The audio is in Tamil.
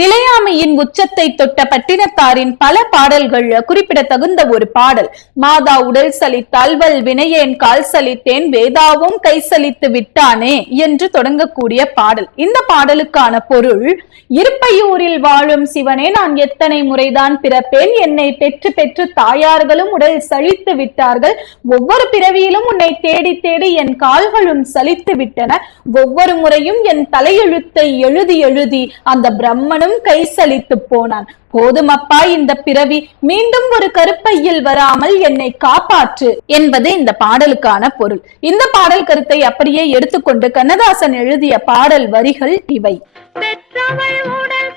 நிலையாமையின் உச்சத்தை தொட்ட பட்டினத்தாரின் பல பாடல்கள்ல குறிப்பிடத்தகுந்த ஒரு பாடல் மாதா உடல் சலித்தால் வல் வினையேன் கால் சலித்தேன் வேதாவும் கை சலித்து விட்டானே என்று தொடங்கக்கூடிய பாடல். இந்த பாடலுக்கான பொருள், இருப்பையூரில் வாழும் சிவனே நான் எத்தனை முறைதான் பிறப்பேன், என்னை பெற்று பெற்று தாயார்களும் உடல் சலித்து விட்டார்கள், ஒவ்வொரு பிறவியிலும் உன்னை தேடி தேடி என் கால்களும் சலித்து விட்டன, ஒவ்வொரு முறையும் என் தலையெழுத்தை எழுதி எழுதி அந்த பிரம்மனும் கை சலித்து போனான், போதுமப்பா இந்த பிறவி, மீண்டும் ஒரு கருப்பையில் வராமல் என்னை காப்பாற்று என்பது இந்த பாடலுக்கான பொருள். இந்த பாடல் கருத்தை அப்படியே எடுத்துக்கொண்டு கண்ணதாசன் எழுதிய பாடல் வரிகள் இவை. பெற்றவள் உடல்